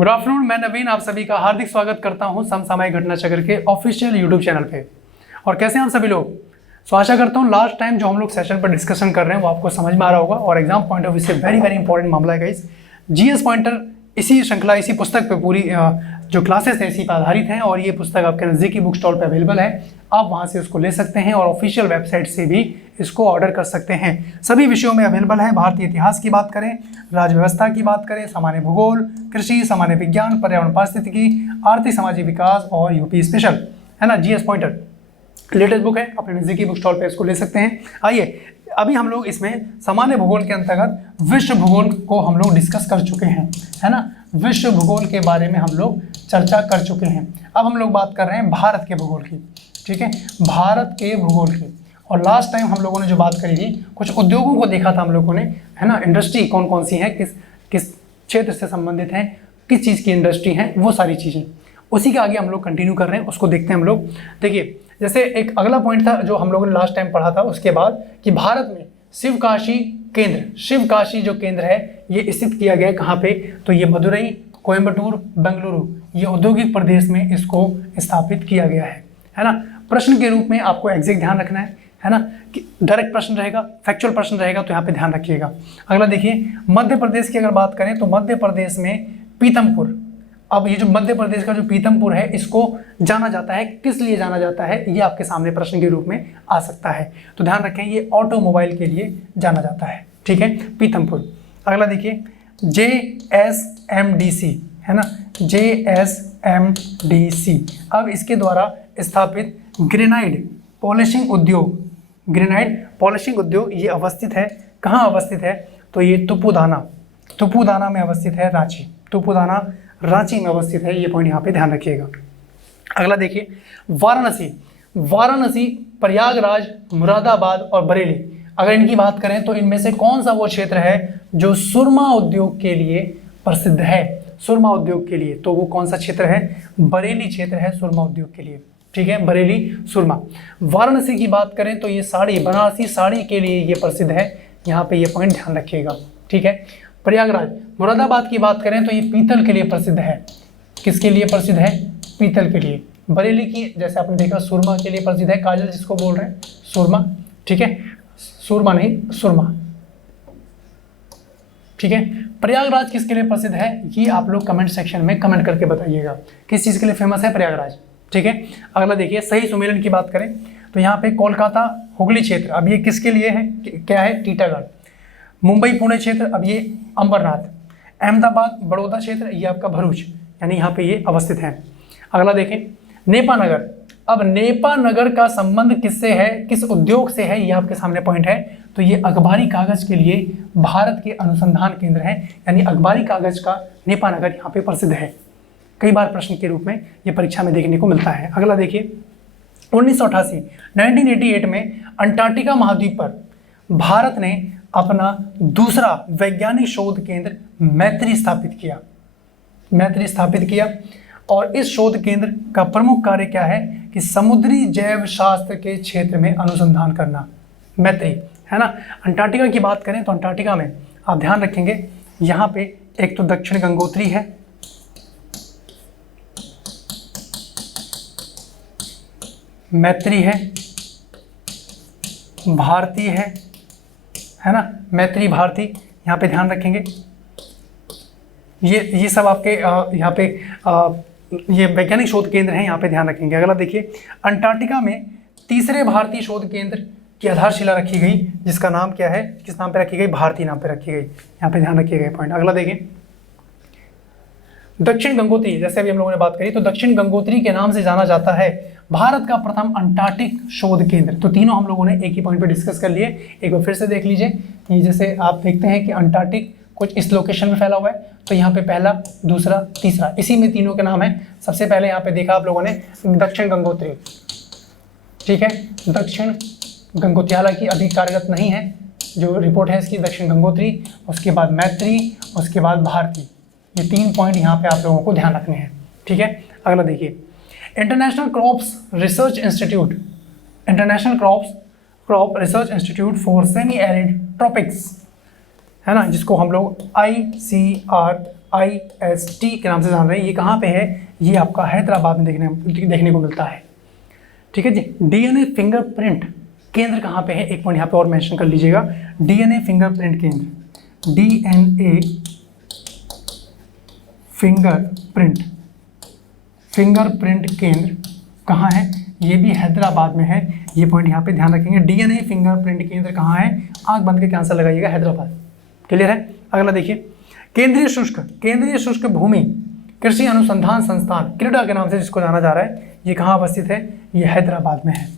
Good afternoon, मैं नवीन आप सभी का हार्दिक स्वागत करता हूं समसामयिक घटना चक्र के ऑफिशियल यूट्यूब चैनल पे। और कैसे हैं आप सभी लोग। सो आशा करता हूं लास्ट टाइम जो हम लोग सेशन पर डिस्कशन कर रहे हैं वो आपको समझ में आ रहा होगा और एग्जाम पॉइंट ऑफ व्यू से वेरी वेरी इंपॉर्टेंट मामला है गाइस। जीएस पॉइंटर इसी श्रृंखला इसी पुस्तक पे पूरी जो क्लासेस है इसी पर आधारित हैं और ये पुस्तक आपके नज़दीकी बुक स्टॉल पे अवेलेबल है। आप वहाँ से उसको ले सकते हैं और ऑफिशियल वेबसाइट से भी इसको ऑर्डर कर सकते हैं। सभी विषयों में अवेलेबल है। भारतीय इतिहास की बात करें, राज्य व्यवस्था की बात करें, सामान्य भूगोल, कृषि, सामान्य विज्ञान, पर्यावरण पारिस्थितिकी, आर्थिक सामाजिक विकास और यूपी स्पेशल, है ना। जीएस पॉइंटर लेटेस्ट बुक है, अपने नज़दीकी बुक स्टॉल पे इसको ले सकते हैं। आइए अभी हम लोग इसमें सामान्य भूगोल के अंतर्गत विश्व भूगोल को हम लोग डिस्कस कर चुके हैं, है ना। विश्व भूगोल के बारे में हम लोग चर्चा कर चुके हैं। अब हम लोग बात कर रहे हैं भारत के भूगोल की, ठीक है, भारत के भूगोल की। और लास्ट टाइम हम लोगों ने जो बात करी थी, कुछ उद्योगों को देखा था हम लोगों ने, है ना। इंडस्ट्री कौन कौन सी है, किस किस क्षेत्र से संबंधित है, किस चीज़ की इंडस्ट्री है, वो सारी चीज़ें उसी के आगे हम लोग कंटिन्यू कर रहे हैं। उसको देखते हैं हम लोग। देखिए जैसे एक अगला पॉइंट था जो हम लोगों ने लास्ट टाइम पढ़ा था उसके बाद कि भारत में शिवकाशी केंद्र, शिवकाशी जो केंद्र है ये स्थित किया गया है कहाँ पे, तो ये मदुरई, कोयम्बटूर, बेंगलुरु, ये औद्योगिक प्रदेश में इसको स्थापित किया गया है ना। प्रश्न के रूप में आपको एग्जैक्ट ध्यान रखना है ना, कि डायरेक्ट प्रश्न रहेगा, फैक्चुअल प्रश्न रहेगा, तो यहाँ पे ध्यान रखिएगा। अगला देखिए मध्य प्रदेश की अगर बात करें तो मध्य प्रदेश में पीतमपुर। अब ये जो मध्य प्रदेश का जो पीतमपुर है इसको जाना जाता है, किस लिए जाना जाता है, ये आपके सामने प्रश्न के रूप में आ सकता है। तो ध्यान रखें ये ऑटोमोबाइल के लिए जाना जाता है, ठीक है, पीतमपुर। अगला देखिए JSMDC, है ना, JSMDC। अब इसके द्वारा स्थापित ग्रेनाइड पॉलिशिंग उद्योग, ग्रेनाइड पॉलिशिंग उद्योग ये अवस्थित है, कहाँ अवस्थित है, तो ये तुपुदाना में अवस्थित है, रांची, तुपुदाना रांची में अवस्थित है। ये पॉइंट यहाँ पे ध्यान रखिएगा। अगला देखिए वाराणसी, प्रयागराज, मुरादाबाद और बरेली। अगर इनकी बात करें तो इनमें से कौन सा वो क्षेत्र है जो सुरमा उद्योग के लिए प्रसिद्ध है, सुरमा उद्योग के लिए, तो वो कौन सा क्षेत्र है, बरेली क्षेत्र है सुरमा उद्योग के लिए, ठीक है, बरेली सुरमा। वाराणसी की बात करें तो ये साड़ी, बनारसी साड़ी के लिए ये प्रसिद्ध है, यहाँ पे ये पॉइंट ध्यान रखिएगा, ठीक है। प्रयागराज, मुरादाबाद की बात करें तो ये पीतल के लिए प्रसिद्ध है, किसके लिए प्रसिद्ध है, पीतल के लिए। बरेली की जैसे आपने देखा सुरमा के लिए प्रसिद्ध है, काजल जिसको बोल रहे हैं सुरमा, ठीक है, सुरमा नहीं सुरमा, ठीक है। प्रयागराज किसके लिए प्रसिद्ध है, ये आप लोग कमेंट सेक्शन में कमेंट करके बताइएगा किस चीज़ के लिए फेमस है प्रयागराज, ठीक है। अगला देखिए सही सुमेलन की बात करें तो यहाँ पे कोलकाता हुगली क्षेत्र, अब ये किसके लिए है, क्या है, टीटागढ़। मुंबई पुणे क्षेत्र, अब ये अंबरनाथ। अहमदाबाद बड़ौदा क्षेत्र, ये आपका भरूच, यानी यहाँ पे ये अवस्थित है। अगला देखें नेपानगर। अब नेपानगर का संबंध किससे है, किस उद्योग से है, ये आपके सामने पॉइंट है। तो ये अखबारी कागज के लिए भारत के अनुसंधान केंद्र है, यानी अखबारी कागज का नेपानगर यहाँ पे प्रसिद्ध है। कई बार प्रश्न के रूप में ये परीक्षा में देखने को मिलता है। अगला देखिए 1988 में अंटार्कटिका महाद्वीप पर भारत ने अपना दूसरा वैज्ञानिक शोध केंद्र मैत्री स्थापित किया और इस शोध केंद्र का प्रमुख कार्य क्या है कि समुद्री जैव शास्त्र के क्षेत्र में अनुसंधान करना, मैत्री, है ना। अंटार्कटिका की बात करें तो अंटार्कटिका में आप ध्यान रखेंगे यहाँ पे एक तो दक्षिण गंगोत्री है, मैत्री है, भारती है ना, मैत्री भारती, यहाँ पे ध्यान रखेंगे। ये सब आपके यहाँ पे ये वैज्ञानिक शोध केंद्र हैं, यहाँ पे ध्यान रखेंगे। अगला देखिए अंटार्कटिका में तीसरे भारतीय शोध केंद्र की आधारशिला रखी गई, जिसका नाम क्या है, किस नाम पे रखी गई, भारती नाम पे रखी गई, यहाँ पे ध्यान रखिएगा पॉइंट। अगला देखिए दक्षिण गंगोत्री, जैसे अभी हम लोगों ने बात करी तो दक्षिण गंगोत्री के नाम से जाना जाता है भारत का प्रथम अंटार्कटिक शोध केंद्र। तो तीनों हम लोगों ने एक ही पॉइंट पे डिस्कस कर लिए। एक बार फिर से देख लीजिए कि जैसे आप देखते हैं कि अंटार्कटिक कुछ इस लोकेशन में फैला हुआ है, तो यहाँ पे पहला, दूसरा, तीसरा, इसी में तीनों के नाम है। सबसे पहले यहाँ पे देखा आप लोगों ने दक्षिण गंगोत्री, ठीक है, दक्षिण गंगोत्री, हालांकि अभी कार्यरत नहीं है, जो रिपोर्ट है इसकी दक्षिण गंगोत्री, उसके बाद मैत्री, उसके बाद भारती। ये 3 पॉइंट यहाँ पे आप लोगों को ध्यान रखने हैं, ठीक है। अगला देखिए international crops research institute, international crop research institute for semi arid tropics, है ना, जिसको हम लोग ICR IST के नाम से जान रहे हैं। ये कहाँ पे है? ये आपका हैदराबाद में देखने को मिलता है। ठीक है जी। DNA फिंगरप्रिंट केंद्र कहाँ पे है? एक पॉइंट यहाँ पे और मेंशन कर लीजिएगा। DNA फिंगरप्रिंट केंद्र, DNA फिंगरप्रिंट केंद्र कहाँ है? ये भी हैदराबाद में है। ये पॉइंट यहाँ पे ध्यान रखेंगे। DNA फिंगरप्रिंट केंद्र कहाँ है? आंख बंद करके आंसर लगाइएगा, हैदराबाद। क्लियर है? अगला देखिए, केंद्रीय शुष्क भूमि कृषि अनुसंधान संस्थान, क्रीडा के नाम से जिसको जाना जा रहा है, ये कहाँ अवस्थित है? ये हैदराबाद में है।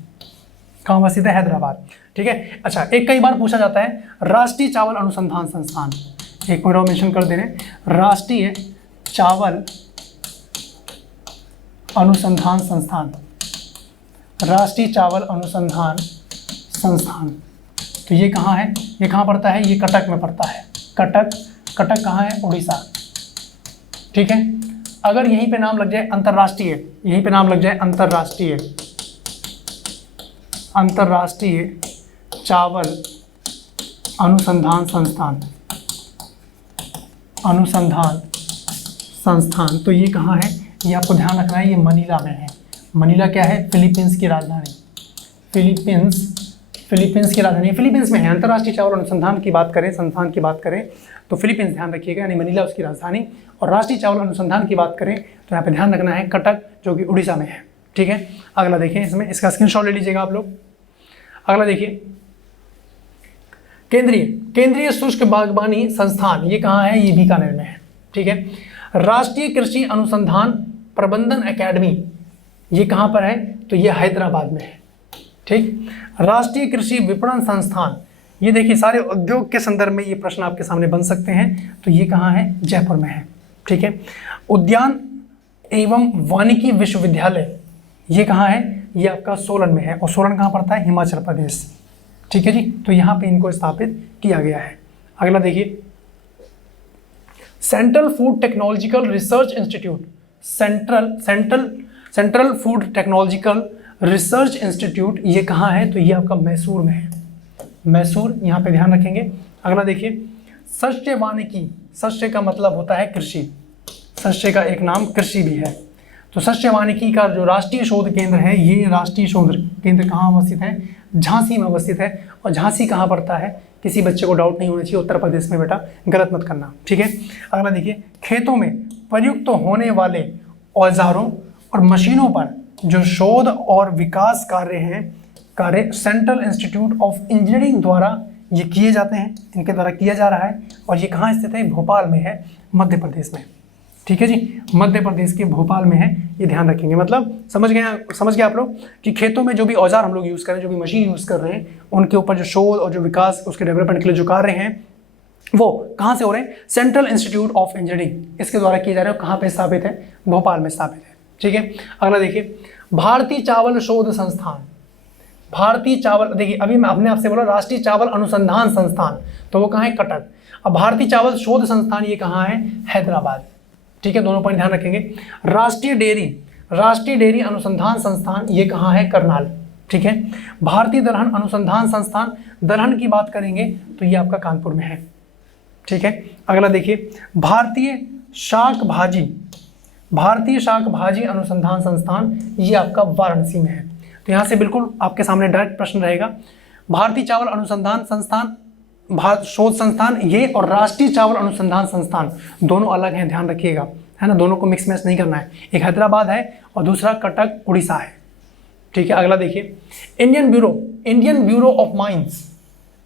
कहाँ अवस्थित है? हैदराबाद। ठीक है। अच्छा, एक कई बार पूछा जाता है राष्ट्रीय चावल अनुसंधान संस्थान, एक पॉइंट और मेंशन कर दे रहे हैं, राष्ट्रीय चावल अनुसंधान संस्थान, राष्ट्रीय चावल अनुसंधान संस्थान। तो ये कहाँ है? ये कहाँ पड़ता है? ये कटक में पड़ता है। कटक कहाँ है? उड़ीसा। ठीक है। अगर यहीं पे नाम लग जाए अंतर्राष्ट्रीय, यहीं पे नाम लग जाए अंतर्राष्ट्रीय चावल अनुसंधान संस्थान, तो ये कहाँ है? ये आपको ध्यान रखना है, ये मनीला में है। मनीला क्या है? फिलीपींस की राजधानी, फिलीपींस की राजधानी फिलीपींस में है। अंतर्राष्ट्रीय चावल अनुसंधान की बात करें, संस्थान की बात करें तो फिलीपींस ध्यान रखिएगा, यानी मनीला उसकी राजधानी। और राष्ट्रीय चावल अनुसंधान की बात करें तो यहाँ पे ध्यान रखना है कटक, जो कि उड़ीसा में है। ठीक है। अगला देखिए, इसमें इसका स्क्रीनशॉट ले लीजिएगा आप लोग। अगला देखिए, केंद्रीय शुष्क बागवानी संस्थान, ये कहाँ है? ये बीकानेर में है। ठीक है। राष्ट्रीय कृषि अनुसंधान प्रबंधन एकेडमी, ये कहाँ पर है? तो ये हैदराबाद में है। ठीक। राष्ट्रीय कृषि विपणन संस्थान, ये देखिए सारे उद्योग के संदर्भ में ये प्रश्न आपके सामने बन सकते हैं। तो ये कहाँ है? जयपुर में है। ठीक है। उद्यान एवं वानिकी विश्वविद्यालय, ये कहाँ है? ये आपका सोलन में है। और सोलन कहाँ पड़ता है? हिमाचल प्रदेश। ठीक है जी। तो यहाँ पे इनको स्थापित किया गया है। अगला देखिए, central food technological research institute, central food technological research institute, ये कहाँ है? तो ये आपका मैसूर में है। मैसूर, यहाँ पे ध्यान रखेंगे। अगला देखिए, शस्य वानिकी, शस्य का मतलब होता है कृषि, शस्य का एक नाम कृषि भी है। तो शस्य वानिकी का जो राष्ट्रीय शोध केंद्र है, ये राष्ट्रीय शोध केंद्र कहाँ अवस्थित है? झांसी में अवस्थित है। और झांसी कहाँ पड़ता है? किसी बच्चे को डाउट नहीं होना चाहिए, उत्तर प्रदेश में बेटा, गलत मत करना। ठीक है। अगला देखिए, खेतों में प्रयुक्त होने वाले औजारों और मशीनों पर जो शोध और विकास कार्य सेंट्रल इंस्टीट्यूट ऑफ इंजीनियरिंग द्वारा ये किए जाते हैं, इनके द्वारा किया जा रहा है। और ये कहाँ स्थित है? भोपाल में है, मध्य प्रदेश में। ठीक है जी। मध्य प्रदेश के भोपाल में है। ये ध्यान रखेंगे। मतलब समझ गए आप लोग कि खेतों में जो भी औजार हम लोग यूज़ कर रहे हैं, जो भी मशीन यूज़ कर रहे हैं, उनके ऊपर जो शोध और जो विकास, उसके डेवलपमेंट के लिए जो कार्य हैं, वो कहाँ से हो रहे हैं? सेंट्रल इंस्टीट्यूट ऑफ इंजीनियरिंग, इसके द्वारा किए जा रहे हैं। कहाँ पे स्थापित है? भोपाल में स्थापित है। ठीक है। अगला देखिए, भारतीय चावल शोध संस्थान, भारतीय चावल, देखिए अभी मैं अपने आपसे बोला राष्ट्रीय चावल अनुसंधान संस्थान, तो वो कहाँ है? कटक। अब भारतीय चावल शोध संस्थान ये कहाँ है? हैदराबाद। ठीक है। दोनों पॉइंट ध्यान रखेंगे। राष्ट्रीय डेयरी अनुसंधान संस्थान, ये कहाँ है? करनाल। ठीक है। भारतीय दलहन अनुसंधान संस्थान, दलहन की बात करेंगे तो ये आपका कानपुर में है। ठीक है। अगला देखिए, भारतीय शाक भाजी अनुसंधान संस्थान, ये आपका वाराणसी में है। तो यहाँ से बिल्कुल आपके सामने डायरेक्ट प्रश्न रहेगा, भारतीय चावल अनुसंधान संस्थान, भारत शोध संस्थान ये, और राष्ट्रीय चावल अनुसंधान संस्थान दोनों अलग हैं, ध्यान रखिएगा, है ना। दोनों को मिक्स मैच नहीं करना है। एक हैदराबाद है और दूसरा कटक उड़ीसा है। ठीक है। अगला देखिए, इंडियन ब्यूरो ऑफ माइंस,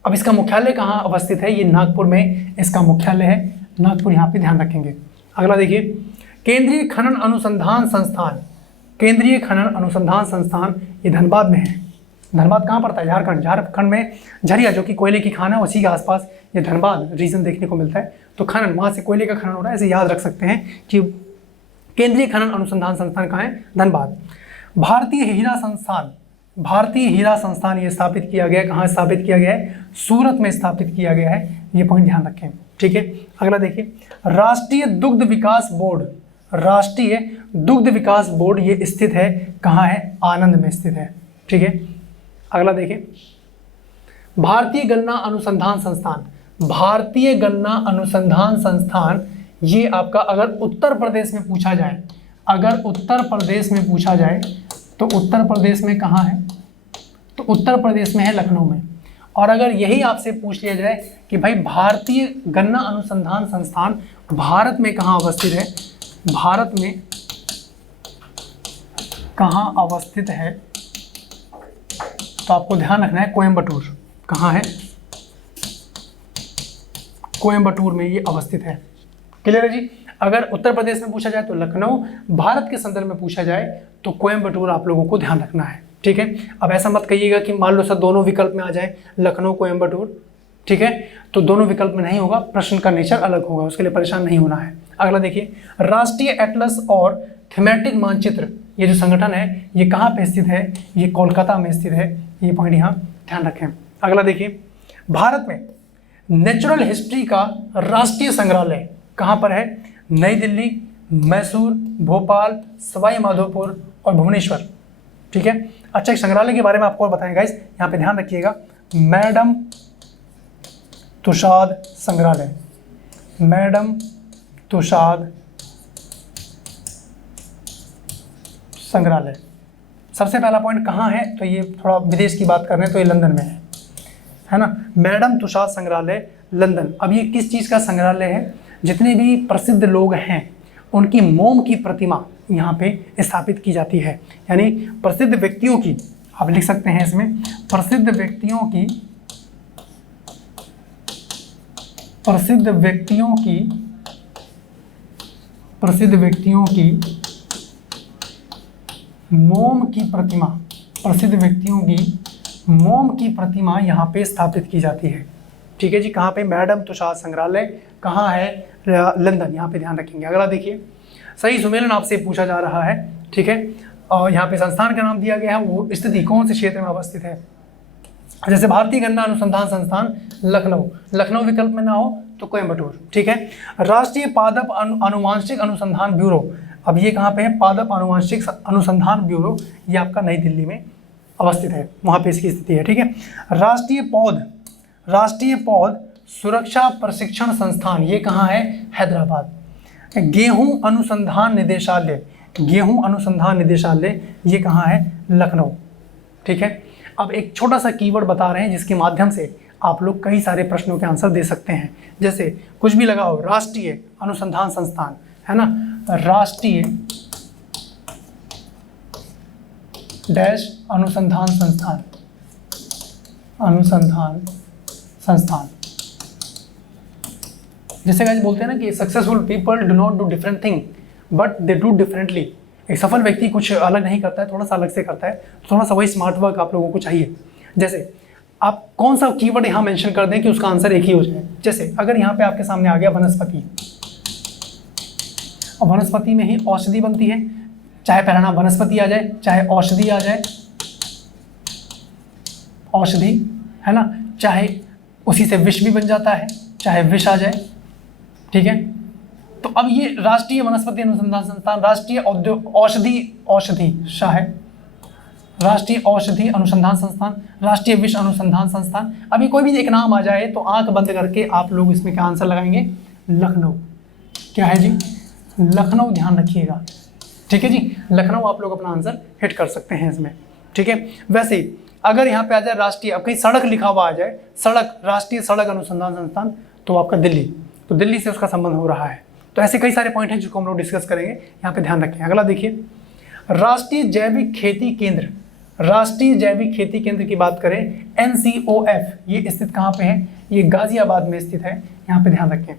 अब इसका मुख्यालय कहाँ अवस्थित है? ये नागपुर में इसका मुख्यालय है, नागपुर, यहाँ पे ध्यान रखेंगे। अगला देखिए, केंद्रीय खनन अनुसंधान संस्थान, ये धनबाद में है। धनबाद कहाँ पड़ता है? झारखंड में झरिया, जो कि कोयले की खान है, उसी के आसपास ये धनबाद रीजन देखने को मिलता है। तो खनन, वहाँ से कोयले का खनन हो रहा है, ऐसे याद रख सकते हैं कि केंद्रीय खनन अनुसंधान संस्थान कहाँ है? धनबाद। भारतीय हीरा संस्थान ये स्थापित किया गया, कहाँ स्थापित किया गया है? सूरत में स्थापित किया गया है। ये पॉइंट ध्यान रखें। ठीक है। अगला देखिए, राष्ट्रीय दुग्ध विकास बोर्ड ये स्थित है कहाँ है? आनंद में स्थित है। ठीक है। अगला देखिए, भारतीय गन्ना अनुसंधान संस्थान, ये आपका अगर उत्तर प्रदेश में पूछा जाए, अगर उत्तर प्रदेश में पूछा जाए तो उत्तर प्रदेश में कहाँ है, तो उत्तर प्रदेश में है लखनऊ में। और अगर यही आपसे पूछ लिया जाए कि भाई भारतीय गन्ना अनुसंधान संस्थान भारत में कहाँ अवस्थित है, भारत में कहाँ अवस्थित है, तो आपको ध्यान रखना है कोयम्बटूर। कहाँ है, कोयम्बटूर में ये अवस्थित है। क्लियर है जी। अगर उत्तर प्रदेश में पूछा जाए तो लखनऊ, भारत के संदर्भ में पूछा जाए तो कोयम्बटूर आप लोगों को ध्यान रखना है। ठीक है। अब ऐसा मत कहिएगा कि मान लो सर दोनों विकल्प में आ जाए लखनऊ कोयम्बटूर, ठीक है, तो दोनों विकल्प में नहीं होगा, प्रश्न का नेचर अलग होगा, उसके लिए परेशान नहीं होना है। अगला देखिए, राष्ट्रीय एटलस और थीमेटिक मानचित्र, ये जो संगठन है ये कहाँ पे स्थित है, ये कोलकाता में स्थित है, ये पॉइंट यहाँ ध्यान रखें। अगला देखिए, भारत में नेचुरल हिस्ट्री का राष्ट्रीय संग्रहालय कहाँ पर है, नई दिल्ली, मैसूर, भोपाल, सवाई माधोपुर और भुवनेश्वर। ठीक है। अच्छा, एक संग्रहालय के बारे में आपको और बताएं गाइस, यहाँ पे ध्यान रखिएगा, मैडम तुषाद संग्रहालय, मैडम तुषाद संग्रहालय। सबसे पहला पॉइंट कहाँ है, तो ये थोड़ा विदेश की बात कर रहे हैं तो ये लंदन में है ना, मैडम तुषाद संग्रहालय लंदन। अब ये किस चीज़ का संग्रहालय है, जितने भी प्रसिद्ध लोग हैं उनकी मोम की प्रतिमा यहाँ पे स्थापित की जाती है, यानी प्रसिद्ध व्यक्तियों की, आप लिख सकते हैं इसमें, प्रसिद्ध व्यक्तियों की मोम की प्रतिमा, प्रसिद्ध व्यक्तियों की मोम की प्रतिमा यहाँ पे स्थापित की जाती है। ठीक है जी। कहाँ पे, मैडम तुषाद संग्रहालय कहाँ है, लंदन, यहाँ पे ध्यान रखेंगे। अगला देखिए, सही सुमेलन आपसे पूछा जा रहा है। ठीक है। और यहाँ पे संस्थान का नाम दिया गया है, वो स्थिति कौन से क्षेत्र में अवस्थित है, जैसे भारतीय गन्ना अनुसंधान संस्थान लखनऊ, लखनऊ विकल्प में ना हो तो कोयम्बटूर। ठीक है। राष्ट्रीय पादप अनुवांशिक अनुसंधान ब्यूरो, अब ये कहाँ पे है, पादप अनुवांशिक अनुसंधान ब्यूरो, ये आपका नई दिल्ली में अवस्थित है, वहाँ पे इसकी स्थिति है। ठीक है। राष्ट्रीय पौध सुरक्षा प्रशिक्षण संस्थान, ये कहाँ है, हैदराबाद। गेहूं अनुसंधान निदेशालय, गेहूं अनुसंधान निदेशालय ये कहाँ है, लखनऊ। ठीक है। अब एक छोटा सा कीवर्ड बता रहे हैं जिसके माध्यम से आप लोग कई सारे प्रश्नों के आंसर दे सकते हैं। जैसे कुछ भी लगाओ, राष्ट्रीय अनुसंधान संस्थान है ना, राष्ट्रीय डैश अनुसंधान संस्थान, अनुसंधान संस्थान। जैसे गाइस बोलते हैं ना कि successful people do not do different thing but they do differently. एक सफल व्यक्ति कुछ अलग नहीं करता है, थोड़ा सा अलग से करता है, तो थोड़ा सा वही स्मार्ट वर्क आप लोगों को चाहिए। जैसे आप कौन सा कीवर्ड यहाँ मेंशन कर दें कि उसका आंसर एक ही हो जाए। जैसे अगर यहाँ पे आपके सामने आ गया वनस्पति, और वनस्पति में ही औषधि बनती है, चाहे पहला नाम वनस्पति आ जाए, चाहे औषधि आ जाए, औषधि है ना, चाहे उसी से विष भी बन जाता है, चाहे विष आ जाए। ठीक है। तो अब ये राष्ट्रीय वनस्पति अनुसंधान संस्थान, राष्ट्रीय औषधि शाह है, राष्ट्रीय औषधि अनुसंधान संस्थान, राष्ट्रीय विष अनुसंधान संस्थान। अभी कोई भी एक नाम आ जाए तो आंख बंद करके आप लोग इसमें क्या आंसर लगाएंगे, लखनऊ। क्या है जी, लखनऊ, ध्यान रखिएगा। ठीक है जी, लखनऊ आप लोग अपना आंसर हिट कर सकते हैं इसमें। ठीक है। वैसे ही अगर यहाँ पे आ जाए राष्ट्रीय, अब कहीं सड़क लिखा हुआ आ जाए, सड़क, राष्ट्रीय सड़क अनुसंधान संस्थान, तो आपका दिल्ली, तो दिल्ली से उसका संबंध हो रहा है। तो ऐसे कई सारे पॉइंट हैं जिसको हम लोग डिस्कस करेंगे, यहाँ पे ध्यान रखें। अगला देखिए, राष्ट्रीय जैविक खेती केंद्र, राष्ट्रीय जैविक खेती केंद्र की बात करें, NCOF, ये स्थित कहाँ पे है, ये गाजियाबाद में स्थित है, यहाँ पे ध्यान रखें।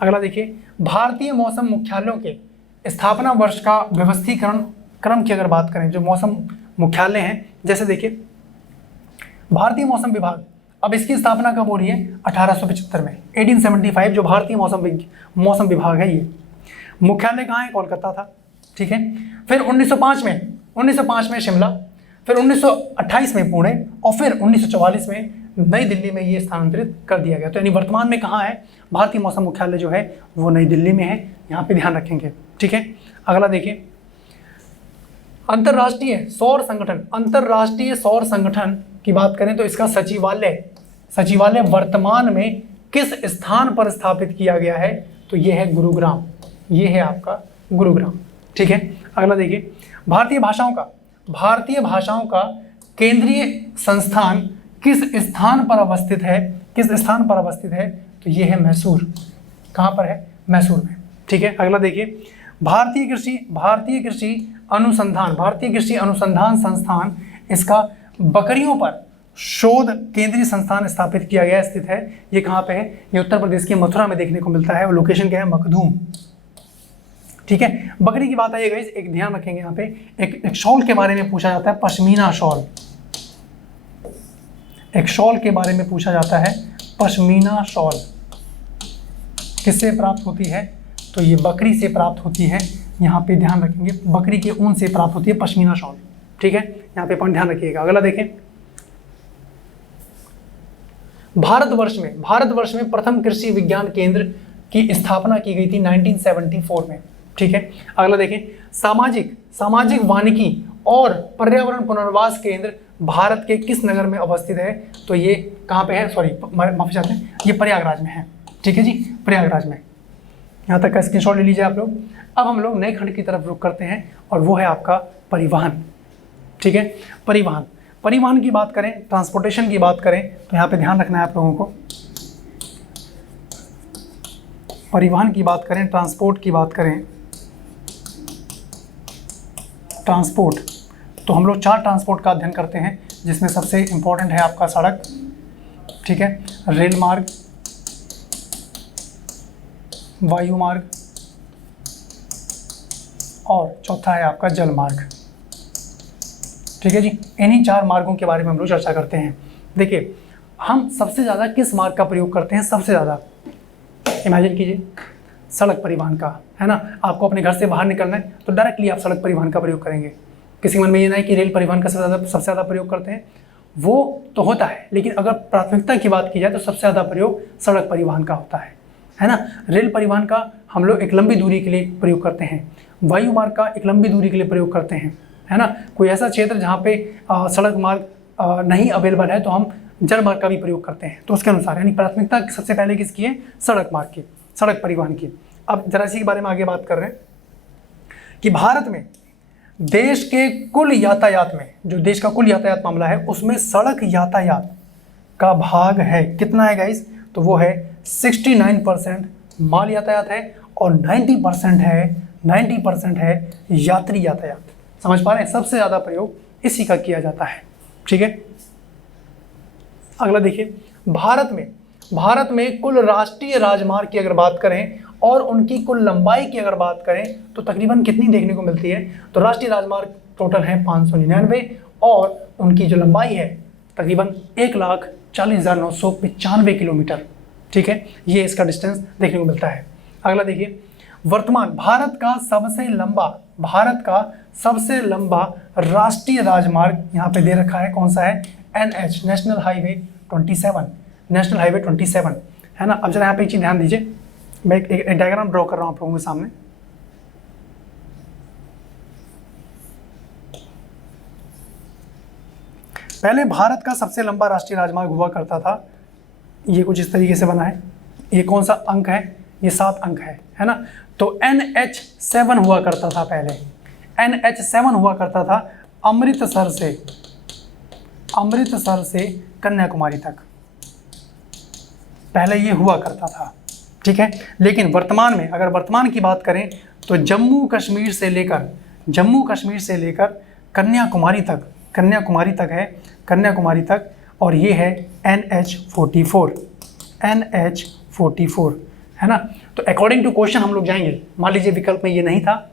अगला देखिए, भारतीय मौसम मुख्यालयों के स्थापना वर्ष का व्यवस्थीकरण क्रम की अगर बात करें, जो मौसम मुख्यालय हैं, जैसे देखिए भारतीय मौसम विभाग, अब इसकी स्थापना कब हो रही है, 1875 में, 1875 जो भारतीय मौसम विभाग है, ये मुख्यालय कहाँ है, कोलकाता था। ठीक है। फिर 1905 में शिमला, फिर 1928 में पुणे, और फिर 1944 में नई दिल्ली में ये स्थानांतरित कर दिया गया। तो यानी वर्तमान में कहाँ है, भारतीय मौसम मुख्यालय जो है वो नई दिल्ली में है, यहाँ पे ध्यान रखेंगे। ठीक है। अगला देखिए, अंतर्राष्ट्रीय सौर संगठन, अंतर्राष्ट्रीय सौर संगठन की बात करें तो इसका सचिवालय वर्तमान में किस स्थान पर स्थापित किया गया है, तो ये है गुरुग्राम, ये है आपका गुरुग्राम। ठीक है, अगला देखिए, भारतीय भाषाओं का केंद्रीय संस्थान किस स्थान पर अवस्थित है? किस स्थान पर अवस्थित है? तो ये है मैसूर। कहाँ पर है? मैसूर में। ठीक है, अगला देखिए, भारतीय कृषि अनुसंधान संस्थान, इसका बकरियों पर शोध केंद्रीय संस्थान स्थापित किया गया, स्थित है। ये कहाँ पे है? ये उत्तर प्रदेश के मथुरा में देखने को मिलता है। लोकेशन क्या है? मखदूम। ठीक है, बकरी की बात आई गाइस, एक ध्यान रखेंगे यहाँ पे, एक शॉल के बारे में पूछा जाता है, पश्मीना शॉल। एक शॉल के बारे में पूछा जाता है, पश्मीना शॉल किससे प्राप्त होती है? तो ये बकरी से प्राप्त होती है। यहाँ पे ध्यान रखेंगे, बकरी के ऊन से प्राप्त होती है पश्मीना शॉल। ठीक है, यहाँ पे पॉइंट ध्यान रखिएगा। अगला देखें, भारतवर्ष में प्रथम कृषि विज्ञान केंद्र की स्थापना की गई थी 1974 में। ठीक है, अगला देखें, सामाजिक वानिकी और पर्यावरण पुनर्वास केंद्र भारत के किस नगर में अवस्थित है? तो ये कहाँ पे है? सॉरी, माफी चाहते हैं, ये प्रयागराज में है। ठीक है जी, प्रयागराज में। यहाँ तक का स्क्रीनशॉट ले लीजिए आप लोग। अब हम लोग नए खंड की तरफ रुख करते हैं और वो है आपका परिवहन। ठीक है, परिवहन की बात करें, ट्रांसपोर्टेशन की बात करें, तो यहाँ पे ध्यान रखना है आप लोगों को। परिवहन की बात करें, ट्रांसपोर्ट की बात करें, ट्रांसपोर्ट, तो हम लोग 4 ट्रांसपोर्ट का अध्ययन करते हैं, जिसमें सबसे इंपॉर्टेंट है आपका सड़क। ठीक है, रेल मार्ग, वायु मार्ग और चौथा है आपका जल मार्ग। ठीक है जी, इन्हीं 4 मार्गों के बारे में हम लोग चर्चा करते हैं। देखिए, हम सबसे ज़्यादा किस मार्ग का प्रयोग करते हैं? सबसे ज़्यादा इमेजिन कीजिए, सड़क परिवहन का, है ना। आपको अपने घर से बाहर निकलना है तो डायरेक्टली आप सड़क परिवहन का प्रयोग करेंगे। किसी मन में ये नहीं कि रेल परिवहन का सबसे ज़्यादा प्रयोग करते हैं, वो तो होता है, लेकिन अगर प्राथमिकता की बात की जाए तो सबसे ज़्यादा प्रयोग सड़क परिवहन का होता है ना। रेल परिवहन का हम लोग एक लंबी दूरी के लिए प्रयोग करते हैं, वायु मार्ग का एक लंबी दूरी के लिए प्रयोग करते हैं, है ना। कोई ऐसा क्षेत्र जहाँ पे सड़क मार्ग नहीं अवेलेबल है तो हम जल मार्ग का भी प्रयोग करते हैं। तो उसके अनुसार यानी प्राथमिकता सबसे पहले किसकी है? सड़क मार्ग की, सड़क परिवहन की। अब जरा इसी के बारे में आगे बात कर रहे हैं कि भारत में देश के कुल यातायात में, जो देश का कुल यातायात मामला है, उसमें सड़क यातायात का भाग है कितना है गाइस? तो वो है 69% माल यातायात है और 90% है यात्री यातायात। समझ पा रहे हैं? सबसे ज़्यादा प्रयोग इसी का किया जाता है। ठीक है, अगला देखिए, भारत में कुल राष्ट्रीय राजमार्ग की अगर बात करें और उनकी कुल लंबाई की अगर बात करें तो तकरीबन कितनी देखने को मिलती है? तो राष्ट्रीय राजमार्ग टोटल है 599 और उनकी जो लंबाई है तकरीबन 1,40,995 किलोमीटर। ठीक है, ये इसका डिस्टेंस देखने को मिलता है। अगला देखिए, वर्तमान भारत का सबसे लंबा राष्ट्रीय राजमार्ग यहाँ पे दे रखा है, कौन सा है? NH, नेशनल हाईवे 27, है ना। अब जरा यहाँ पे एक चीज़ ध्यान दीजिए, मैं एक डायग्राम ड्रॉ कर रहा हूँ आप लोगों के सामने। पहले भारत का सबसे लंबा राष्ट्रीय राजमार्ग हुआ करता था, ये कुछ इस तरीके से बना है। ये कौन सा अंक है? ये 7 अंक है ना। तो NH7 हुआ करता था पहले, NH7 हुआ करता था अमृतसर से कन्याकुमारी तक, पहले ये हुआ करता था। ठीक है, लेकिन वर्तमान में अगर वर्तमान की बात करें तो जम्मू कश्मीर से लेकर कन्याकुमारी तक और ये है NH44, है ना। तो अकॉर्डिंग टू क्वेश्चन हम लोग जाएंगे, मान लीजिए विकल्प में ये नहीं था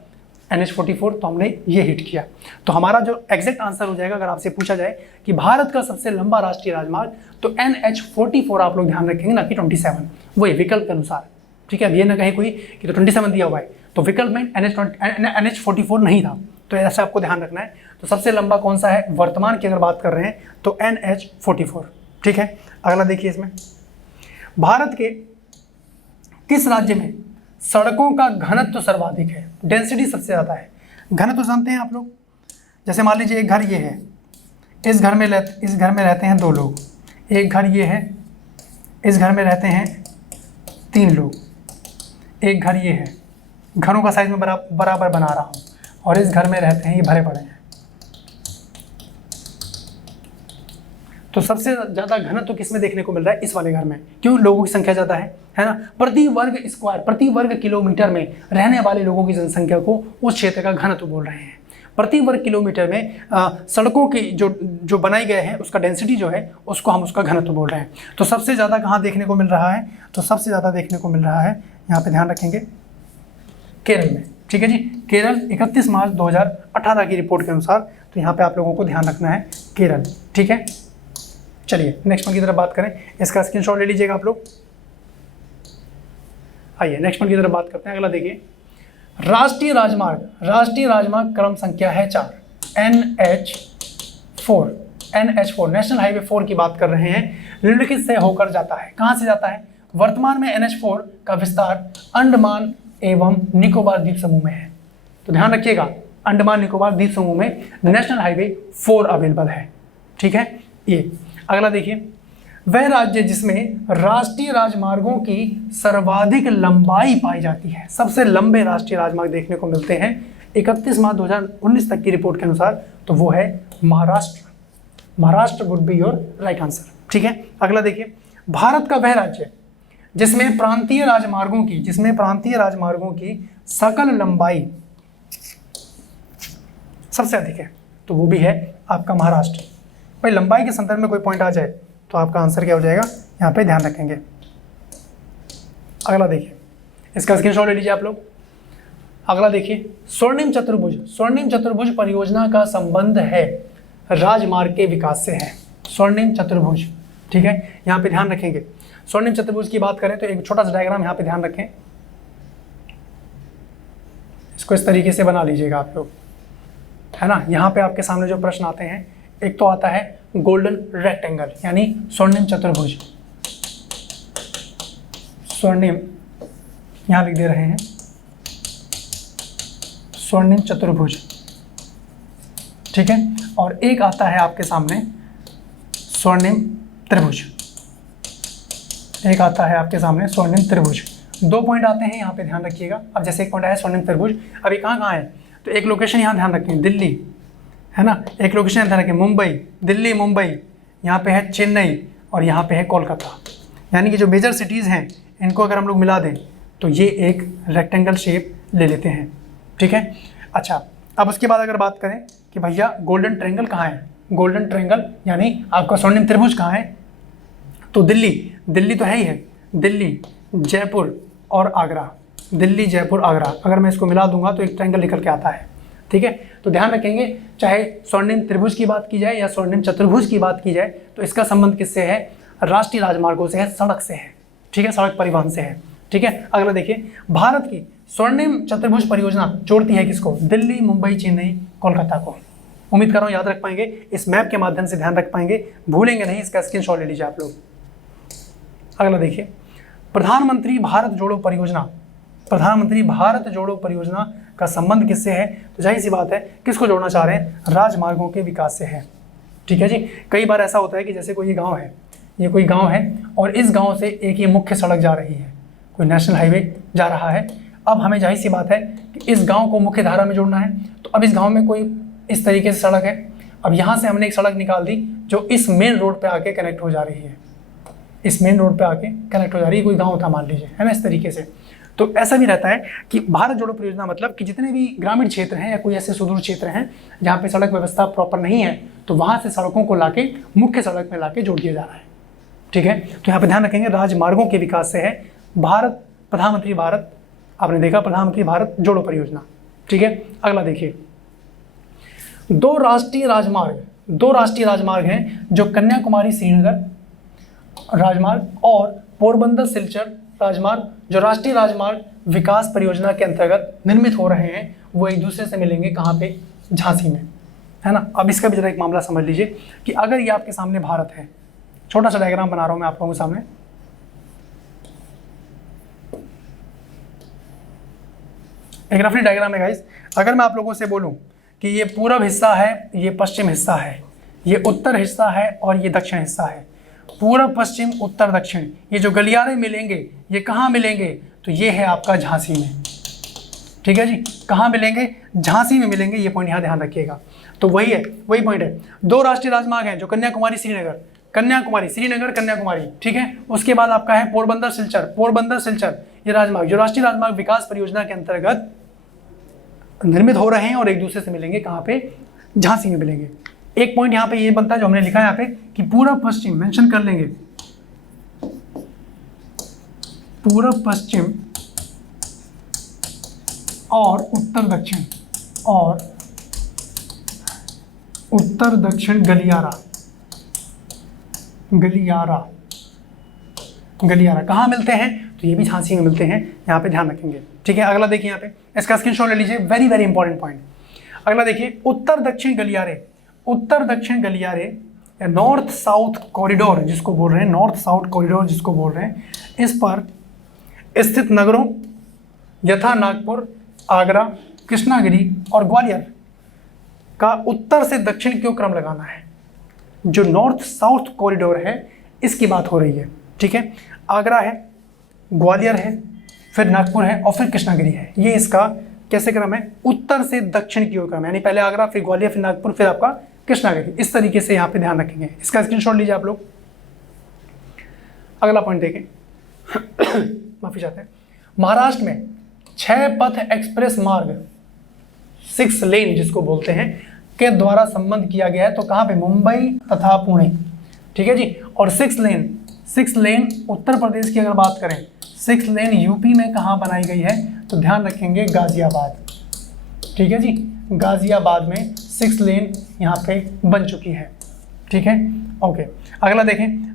NH44 तो हमने ये हिट किया, तो हमारा जो एग्जैक्ट आंसर हो जाएगा, अगर आपसे पूछा जाए कि भारत का सबसे लंबा राष्ट्रीय राजमार्ग, तो NH44 आप लोग ध्यान रखेंगे ना कि 27, वही विकल्प के अनुसार। ठीक है, अब ये ना कहे कोई कि तो 27 दिया हुआ है, तो विकल्प में NH44 नहीं था, तो ऐसा आपको ध्यान रखना है। तो सबसे लंबा कौन सा है वर्तमान की अगर बात कर रहे हैं तो NH44। ठीक है, अगला देखिए, इसमें भारत के किस राज्य में सड़कों का घनत्व सर्वाधिक है? डेंसिटी सबसे ज़्यादा है। घनत्व जानते हैं आप लोग, जैसे मान लीजिए एक घर ये है, इस घर में रहते हैं 2 लोग, एक घर ये है, इस घर में रहते हैं 3 लोग, एक घर ये है, घरों का साइज में बराबर बना रहा हूँ, और इस घर में रहते हैं, ये भरे पड़े हैं। तो सबसे ज़्यादा घनत्व किस में देखने को मिल रहा है? इस वाले घर में। क्यों? लोगों की संख्या ज़्यादा है ना। प्रति वर्ग स्क्वायर, प्रति वर्ग किलोमीटर में रहने वाले लोगों की जनसंख्या को उस क्षेत्र का घनत्व बोल रहे हैं। प्रति वर्ग किलोमीटर में सड़कों की जो बनाई गए हैं उसका डेंसिटी जो है उसको हम उसका घनत्व बोल रहे हैं। तो सबसे ज़्यादा कहाँ देखने को मिल रहा है? तो सबसे ज़्यादा देखने को मिल रहा है, यहाँ पे ध्यान रखेंगे, केरल में। ठीक है जी, केरल 31 मार्च 2018 की रिपोर्ट के अनुसार। तो यहाँ पे आप लोगों को ध्यान रखना है केरल। ठीक है, चलिए नेक्स्ट पॉइंट की तरफ बात करें। इसका स्क्रीनशॉट ले लीजिएगा आप लोग। आइए नेक्स्ट पॉइंट की तरफ बात करते हैं। अगला देखिए, राष्ट्रीय राजमार्ग क्रम संख्या है 4, NH4 नेशनल हाईवे 4 की बात कर रहे हैं। निम्नलिखित से होकर जाता है। कहाँ से जाता है? वर्तमान में NH4 का विस्तार अंडमान एवं निकोबार द्वीप समूह में है। तो ध्यान रखिएगा, अंडमान निकोबार द्वीप समूह में नेशनल हाईवे 4 अवेलेबल है। ठीक है, ये अगला देखिए, वह राज्य जिसमें राष्ट्रीय राजमार्गों की सर्वाधिक लंबाई पाई जाती है। सबसे लंबे राष्ट्रीय राजमार्ग देखने को मिलते हैं 31 मार्च 2019 तक की रिपोर्ट के अनुसार, तो वो है Maharashtra would be your right answer. ठीक है, अगला देखिए, भारत का वह राज्य जिसमें प्रांतीय राजमार्गों की सकल लंबाई सबसे अधिक है, तो वो भी है आपका महाराष्ट्र। भाई लंबाई के संदर्भ में कोई पॉइंट आ जाए तो आपका आंसर क्या हो जाएगा, यहाँ पे ध्यान रखेंगे। अगला देखिए, इसका स्क्रीनशॉट ले लीजिए आप लोग। अगला देखिए, स्वर्णिम चतुर्भुज परियोजना का संबंध है राजमार्ग के विकास से है। स्वर्णिम चतुर्भुज, ठीक है, यहाँ पे ध्यान रखेंगे। स्वर्णिम चतुर्भुज की बात करें तो एक छोटा सा डायग्राम यहाँ पे ध्यान रखें, इसको इस तरीके से बना लीजिएगा आप लोग, है ना। यहाँ पे आपके सामने जो प्रश्न आते हैं, एक तो आता है गोल्डन रेक्टेंगल यानी स्वर्णिम चतुर्भुज। स्वर्णिम यहाँ लिख दे रहे हैं, स्वर्णिम चतुर्भुज, ठीक है। और एक आता है आपके सामने स्वर्णिम त्रिभुज, एक आता है आपके सामने स्वर्णिम त्रिभुज। दो पॉइंट आते हैं यहाँ पे, ध्यान रखिएगा। अब जैसे एक पॉइंट आया स्वर्णिम त्रिभुज, अभी कहाँ है, तो एक लोकेशन यहाँ ध्यान रखें, दिल्ली, है ना। एक लोकेशन ध्यान रखें, मुंबई, दिल्ली मुंबई, यहाँ पे है चेन्नई और यहाँ पे है कोलकाता। यानी कि जो मेजर सिटीज़ हैं इनको अगर हम लोग मिला दें तो ये एक रेक्टेंगल शेप ले लेते हैं, ठीक है। अच्छा, अब उसके बाद अगर बात करें कि भैया गोल्डन ट्रायंगल कहाँ है, गोल्डन ट्रायंगल यानी आपका स्वर्णिम त्रिभुज कहाँ है, तो दिल्ली तो है ही है, दिल्ली जयपुर और आगरा, दिल्ली जयपुर आगरा, अगर मैं इसको मिला दूंगा तो एक ट्रायंगल निकल के आता है, ठीक है। तो ध्यान रखेंगे, चाहे स्वर्णिम त्रिभुज की बात की जाए या स्वर्णिम चतुर्भुज की बात की जाए, तो इसका संबंध किससे है, राष्ट्रीय राजमार्गों से है, सड़क से है, ठीक है, सड़क परिवहन से है, ठीक है। अगला देखिए, भारत की स्वर्णिम चतुर्भुज परियोजना जोड़ती है किसको, दिल्ली मुंबई चेन्नई कोलकाता को। उम्मीद कर रहा हूँ याद रख पाएंगे, इस मैप के माध्यम से ध्यान रख पाएंगे, भूलेंगे नहीं, इसका स्क्रीनशॉट ले लीजिए आप लोग। अगला देखिए, प्रधानमंत्री भारत जोड़ो परियोजना का संबंध किससे है, तो जाहिर सी बात है किसको जोड़ना चाह रहे हैं, राजमार्गों के विकास से है, ठीक है जी। कई बार ऐसा होता है कि जैसे कोई गांव है, ये कोई गांव है और इस गांव से एक ये मुख्य सड़क जा रही है, कोई नेशनल हाईवे जा रहा है। अब हमें जाहिर सी बात है कि इस गांव को मुख्य धारा में जोड़ना है, तो अब इस गांव में कोई इस तरीके से सड़क है, अब यहाँ से हमने एक सड़क निकाल दी जो इस मेन रोड पे आके कनेक्ट हो जा रही है, इस मेन रोड पे आके कनेक्ट हो जा रही है, कोई गांव था मान लीजिए, है ना, इस तरीके से। तो ऐसा भी रहता है कि भारत जोड़ो परियोजना मतलब कि जितने भी ग्रामीण क्षेत्र हैं या कोई ऐसे सुदूर क्षेत्र हैं जहाँ पे सड़क व्यवस्था प्रॉपर नहीं है, तो वहाँ से सड़कों को लाके मुख्य सड़क में लाके जोड़ दिया जा रहा है, ठीक है। तो यहाँ पे ध्यान रखेंगे, राजमार्गों के विकास से है प्रधानमंत्री भारत, आपने देखा प्रधानमंत्री भारत जोड़ो परियोजना, ठीक है। अगला देखिए, दो राष्ट्रीय राजमार्ग हैं जो कन्याकुमारी श्रीनगर राजमार्ग और पोरबंदर सिलचर राजमार्ग, जो राष्ट्रीय राजमार्ग विकास परियोजना के अंतर्गत निर्मित हो रहे हैं, वो एक दूसरे से मिलेंगे कहाँ पे, झांसी में, है ना। अब इसका भी जरा एक मामला समझ लीजिए कि अगर ये आपके सामने भारत है, छोटा सा डायग्राम बना रहा हूँ मैं आप लोगों के सामने, एक रफली डायग्राम है गाइस। अगर मैं आप लोगों से बोलूँ कि ये पूर्व हिस्सा है, ये पश्चिम हिस्सा है, ये उत्तर हिस्सा है और ये दक्षिण हिस्सा है, पूर्व पश्चिम उत्तर दक्षिण, ये जो गलियारे मिलेंगे ये कहाँ मिलेंगे, तो ये है आपका झांसी में। ठीक है जी, कहाँ मिलेंगे? झांसी में मिलेंगे। ये पॉइंट यहाँ ध्यान रखिएगा। तो वही है, वही पॉइंट है। 2 राष्ट्रीय राजमार्ग हैं जो कन्याकुमारी श्रीनगर, कन्याकुमारी श्रीनगर कन्याकुमारी, ठीक है। उसके बाद आपका है पोरबंदर सिलचर, पोरबंदर सिलचर, ये राजमार्ग जो राष्ट्रीय राजमार्ग विकास परियोजना के अंतर्गत निर्मित हो रहे हैं और एक दूसरे से मिलेंगे कहाँ पे? झांसी में मिलेंगे। एक पॉइंट यहाँ पे ये बनता है जो हमने लिखा है यहाँ पे कि पूर्व पश्चिम मेंशन कर लेंगे, पूर्व पश्चिम और उत्तर दक्षिण, और उत्तर दक्षिण गलियारा, गलियारा, गलियारा कहाँ मिलते हैं? तो ये भी झांसी में मिलते हैं, यहाँ पे ध्यान रखेंगे। ठीक है, अगला देखिए यहाँ पे, इसका स्क्रीनशॉट ले लीजिए, वेरी वेरी इंपॉर्टेंट पॉइंट। अगला देखिए, उत्तर दक्षिण गलियारे, उत्तर दक्षिण गलियारे या नॉर्थ साउथ कॉरिडोर जिसको बोल रहे हैं, नॉर्थ साउथ कॉरिडोर जिसको बोल रहे हैं, इस पर स्थित नगरों यथा नागपुर, आगरा, कृष्णागिरी और ग्वालियर का उत्तर से दक्षिण क्यों क्रम लगाना है। जो नॉर्थ साउथ कॉरिडोर है इसकी बात हो रही है। ठीक है, आगरा है, ग्वालियर है, फिर नागपुर है और फिर कृष्णागिरी है। ये इसका कैसे क्रम है? उत्तर से दक्षिण की ओर क्रम, यानी पहले आगरा, फिर ग्वालियर, फिर नागपुर, फिर आपका कृष्णागिरी। इस तरीके से यहाँ पे ध्यान रखेंगे। इसका स्क्रीनशॉट लीजिए आप लोग। अगला पॉइंट देखें, माफी चाहते हैं। महाराष्ट्र में 6 पथ एक्सप्रेस मार्ग, 6 लेन जिसको बोलते हैं, के द्वारा संबंध किया गया है। तो कहाँ पे? मुंबई तथा पुणे। ठीक है जी। और 6 लेन उत्तर प्रदेश की अगर बात करें, 6 लेन यूपी में कहाँ बनाई गई है? तो ध्यान रखेंगे गाजियाबाद। ठीक है जी, गाजियाबाद में 6 लेन यहाँ पे बन चुकी है। ठीक है, ओके। अगला देखें,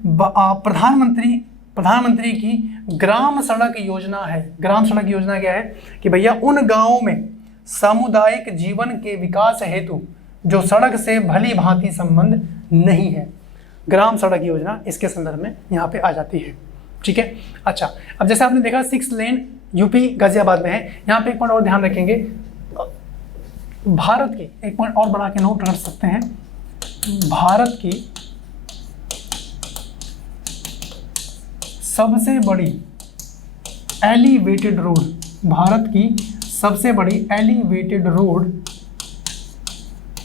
प्रधानमंत्री की ग्राम सड़क योजना है। ग्राम सड़क योजना क्या है? कि भैया उन गांवों में सामुदायिक जीवन के विकास हेतु जो सड़क से भली भांति संबंध नहीं है, ग्राम सड़क योजना इसके संदर्भ में यहाँ पे आ जाती है। ठीक है, अच्छा। अब जैसे आपने देखा 6 लेन यूपी गाजियाबाद में है। यहाँ पे एक पॉइंट और ध्यान रखेंगे, भारत की एक पॉइंट और बना के नोट कर सकते हैं, भारत की सबसे बड़ी एलिवेटेड रोड, भारत की सबसे बड़ी एलिवेटेड रोड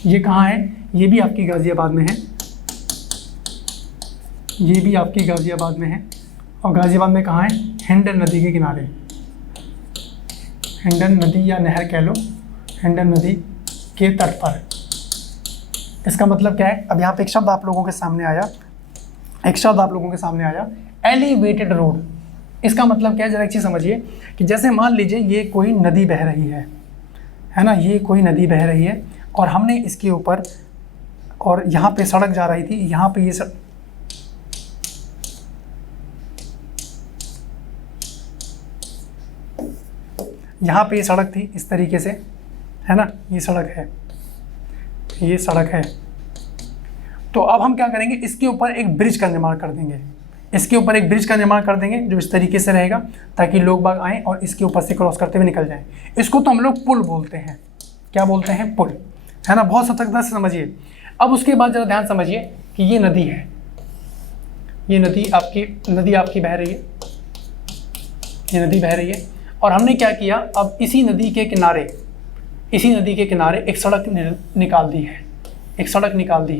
ये कहाँ है? ये भी आपकी गाजियाबाद में है, ये भी आपकी गाजियाबाद में है। और गाजियाबाद में कहाँ है? हिंडन नदी के किनारे, हिंडन नदी या नहर कह लो, हिंडन नदी के तट पर। इसका मतलब क्या है? अब यहाँ पे एक शब्द आप लोगों के सामने आया, एलिवेटेड रोड। इसका मतलब क्या है? जरा एक चीज़ समझिए कि जैसे मान लीजिए ये कोई नदी बह रही है ना, ये कोई नदी बह रही है और हमने इसके ऊपर, और यहाँ पे सड़क जा रही थी, यहाँ पे ये यहाँ पे ये सड़क थी इस तरीके से, है ना, ये सड़क है, ये सड़क है। तो अब हम क्या करेंगे? इसके ऊपर एक ब्रिज का निर्माण कर देंगे, इसके ऊपर एक ब्रिज का निर्माण कर देंगे जो इस तरीके से रहेगा ताकि लोग बाग आएँ और इसके ऊपर से क्रॉस करते हुए निकल जाएं। इसको तो हम लोग पुल बोलते हैं। क्या बोलते हैं? पुल, है ना। बहुत सतर्कता से समझिए। अब उसके बाद जरा ध्यान समझिए कि ये नदी है, ये नदी आपकी बह रही है, ये नदी बह रही है। और हमने क्या किया? अब इसी नदी के किनारे एक सड़क निकाल दी है, एक सड़क निकाल दी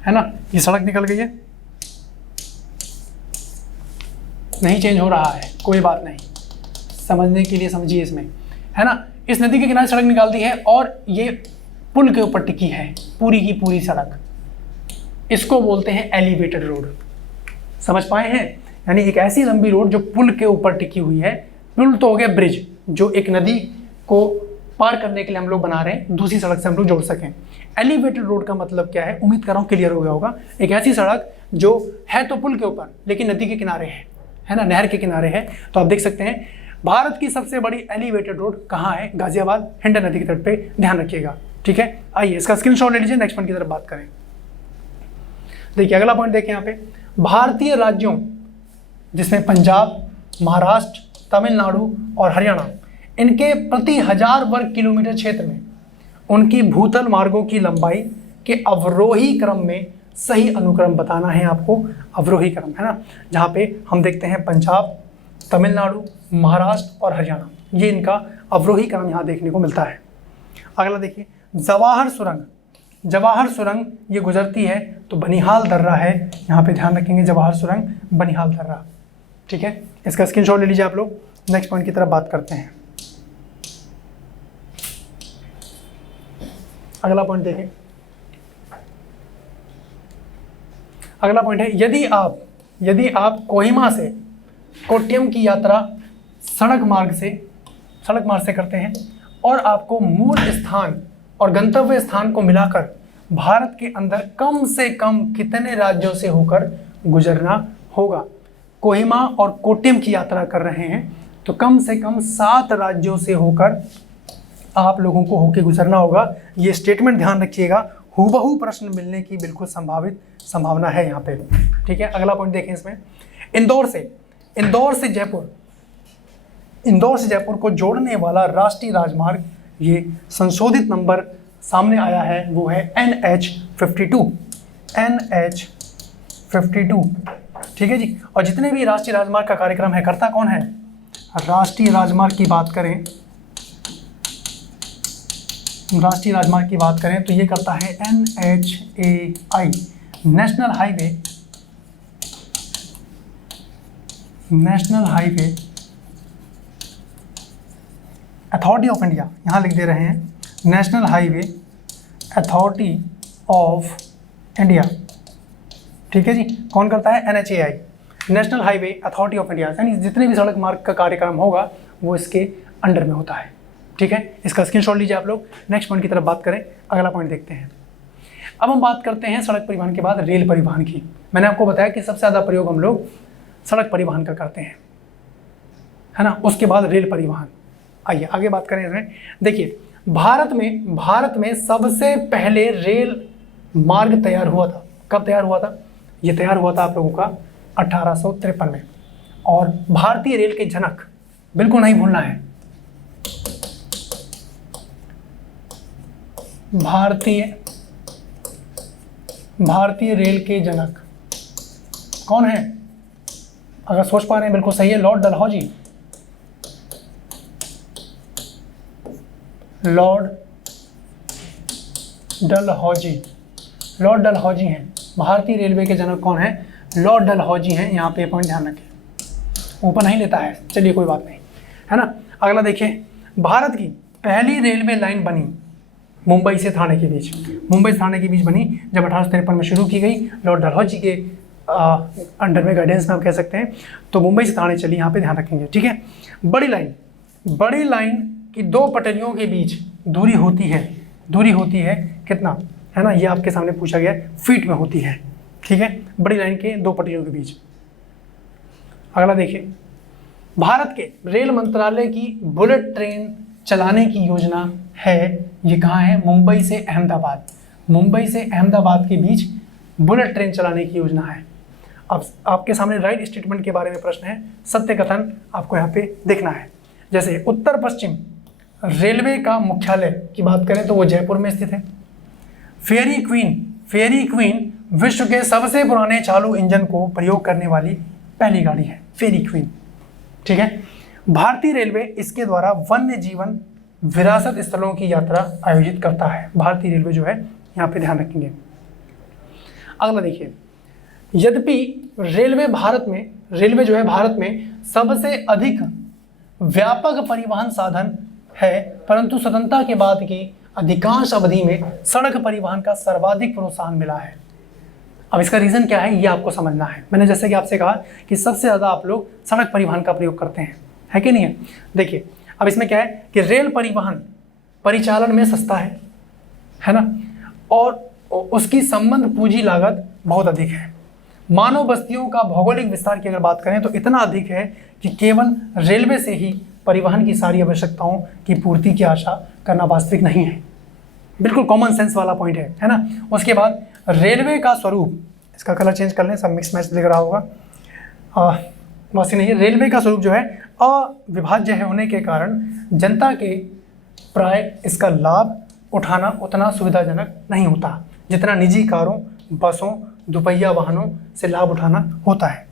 है ना। ये सड़क निकल गई है, नहीं चेंज हो रहा है, कोई बात नहीं, समझने के लिए समझिए इसमें, है ना। इस नदी के किनारे सड़क निकाल दी है और ये पुल के ऊपर टिकी है पूरी की पूरी सड़क। इसको बोलते हैं एलिवेटेड रोड। समझ पाए हैं? यानी एक ऐसी लंबी रोड जो पुल के ऊपर टिकी हुई है। पुल तो हो गया ब्रिज, जो एक नदी को पार करने के लिए हम लोग बना रहे हैं, दूसरी सड़क से हम लोग जोड़ सकें। एलिवेटेड रोड का मतलब क्या है? उम्मीद कर रहा हूँ क्लियर हो गया होगा। एक ऐसी सड़क जो है तो पुल के ऊपर लेकिन नदी के किनारे है ना, नहर के किनारे है। तो आप देख सकते हैं भारत की सबसे बड़ी एलिवेटेड रोड कहाँ है? गाजियाबाद, हिंडन नदी के तट पे, ध्यान रखिएगा। ठीक है, आइए इसका स्क्रीनशॉट ले लीजिए, नेक्स्ट पॉइंट की तरफ बात करें। देखिए अगला पॉइंट देखिए यहाँ पे, भारतीय राज्यों जिसमें पंजाब, महाराष्ट्र, तमिलनाडु और हरियाणा, इनके प्रति 1000 वर्ग किलोमीटर क्षेत्र में उनकी भूतल मार्गों की लंबाई के अवरोही क्रम में सही अनुक्रम बताना है आपको, अवरोही क्रम, है ना। जहाँ पे हम देखते हैं पंजाब, तमिलनाडु, महाराष्ट्र और हरियाणा, ये इनका अवरोही क्रम यहाँ देखने को मिलता है। अगला देखिए, जवाहर सुरंग। जवाहर सुरंग ये गुजरती है तो बनिहाल दर्रा है, यहाँ पे ध्यान रखेंगे, जवाहर सुरंग बनिहाल दर्रा, ठीक है। इसका स्क्रीनशॉट ले लीजिए आप लोग। नेक्स्ट पॉइंट की तरफ बात करते हैं। अगला पॉइंट देखिए, अगला पॉइंट है, यदि आप कोहिमा से कोट्यम की यात्रा सड़क मार्ग से करते हैं और आपको मूल स्थान और गंतव्य स्थान को मिलाकर भारत के अंदर कम से कम कितने राज्यों से होकर गुजरना होगा। कोहिमा और कोट्यम की यात्रा कर रहे हैं तो कम से कम 7 राज्यों से होकर आप लोगों को होकर गुजरना होगा। ये स्टेटमेंट ध्यान रखिएगा, हूबहू प्रश्न मिलने की बिल्कुल संभावना है यहाँ पे, ठीक है। अगला पॉइंट देखें इसमें, इंदौर से जयपुर को जोड़ने वाला राष्ट्रीय राजमार्ग, ये संशोधित नंबर सामने आया है, वो है NH52, ठीक है जी। और जितने भी राष्ट्रीय राजमार्ग का कार्यक्रम है, करता कौन है? राष्ट्रीय राजमार्ग की बात करें तो ये करता है NHAI, national highway authority of India, यहाँ लिख दे रहे हैं national highway authority of India, ठीक है जी। कौन करता है? NHAI, national highway authority of India, यानी जितने भी सड़क मार्ग का कार्यक्रम होगा वो इसके अंडर में होता है, ठीक है। इसका स्क्रीनशॉट लीजिए आप लोग। नेक्स्ट पॉइंट की तरफ बात करें, अगला पॉइंट देखते हैं। अब हम बात करते हैं सड़क परिवहन के बाद रेल परिवहन की। मैंने आपको बताया कि सबसे ज़्यादा प्रयोग हम लोग सड़क परिवहन का करते हैं, है ना। उसके बाद रेल परिवहन। आइए आगे बात करें इसमें। देखिए, भारत में सबसे पहले रेल मार्ग तैयार हुआ था। कब तैयार हुआ था? ये तैयार हुआ था आप लोगों का 1853 में। और भारतीय रेल के जनक, बिल्कुल नहीं भूलना है, भारतीय रेल के जनक कौन है? अगर सोच पा रहे हैं बिल्कुल सही है, लॉर्ड डलहौजी हैं। भारतीय रेलवे के जनक कौन है? लॉर्ड डलहौजी हैं। यहाँ पे पॉइंट ध्यान रखें, ऊपर नहीं लेता है, चलिए कोई बात नहीं, है ना। अगला देखिए, भारत की पहली रेलवे लाइन बनी मुंबई से थाने के बीच बनी जब 1853 में शुरू की गई, लॉर्ड डलहौजी के अंडर में, गाइडेंस में आप कह सकते हैं। तो मुंबई से थाने चली, यहाँ पे ध्यान रखेंगे, ठीक है। बड़ी लाइन की 2 पटरियों के बीच दूरी होती है कितना, है ना। ये आपके सामने पूछा गया है, फीट में होती है, ठीक है। बड़ी लाइन के 2 पटरियों के बीच। अगला देखिए, भारत के रेल मंत्रालय की बुलेट ट्रेन चलाने की योजना है, ये कहाँ है? मुंबई से अहमदाबाद के बीच बुलेट ट्रेन चलाने की योजना है। अब आपके सामने राइट स्टेटमेंट के बारे में प्रश्न है, सत्य कथन आपको यहाँ पे देखना है। जैसे उत्तर पश्चिम रेलवे का मुख्यालय की बात करें तो वो जयपुर में स्थित है। फेयरी क्वीन विश्व के सबसे पुराने चालू इंजन को प्रयोग करने वाली पहली गाड़ी है, फेयरी क्वीन, ठीक है। भारतीय रेलवे इसके द्वारा वन्य जीवन विरासत स्थलों की यात्रा आयोजित करता है। भारतीय रेलवे जो है, यहाँ पे ध्यान रखेंगे। अगला देखिए, यद्यपि रेलवे जो है भारत में सबसे अधिक व्यापक परिवहन साधन है, परंतु स्वतंत्रता के बाद की अधिकांश अवधि में सड़क परिवहन का सर्वाधिक प्रोत्साहन मिला है। अब इसका रीज़न क्या है ये आपको समझना है। मैंने जैसे कि आपसे कहा कि सबसे ज़्यादा आप लोग सड़क परिवहन का प्रयोग करते हैं, है कि नहीं है। देखिए, अब इसमें क्या है कि रेल परिवहन परिचालन में सस्ता है ना, और उसकी संबंध पूंजी लागत बहुत अधिक है। मानव बस्तियों का भौगोलिक विस्तार की अगर बात करें तो इतना अधिक है कि केवल रेलवे से ही परिवहन की सारी आवश्यकताओं की पूर्ति की आशा करना वास्तविक नहीं है। बिल्कुल कॉमन सेंस वाला पॉइंट है ना। उसके बाद रेलवे का स्वरूप, इसका कलर चेंज कर लें, सब मिक्स मैच दिख रहा होगा, वैसे नहीं है। रेलवे का स्वरूप जो है अविभाज्य है होने के कारण जनता के प्राय इसका लाभ उठाना उतना सुविधाजनक नहीं होता जितना निजी कारों बसों, दोपहिया वाहनों से लाभ उठाना होता है।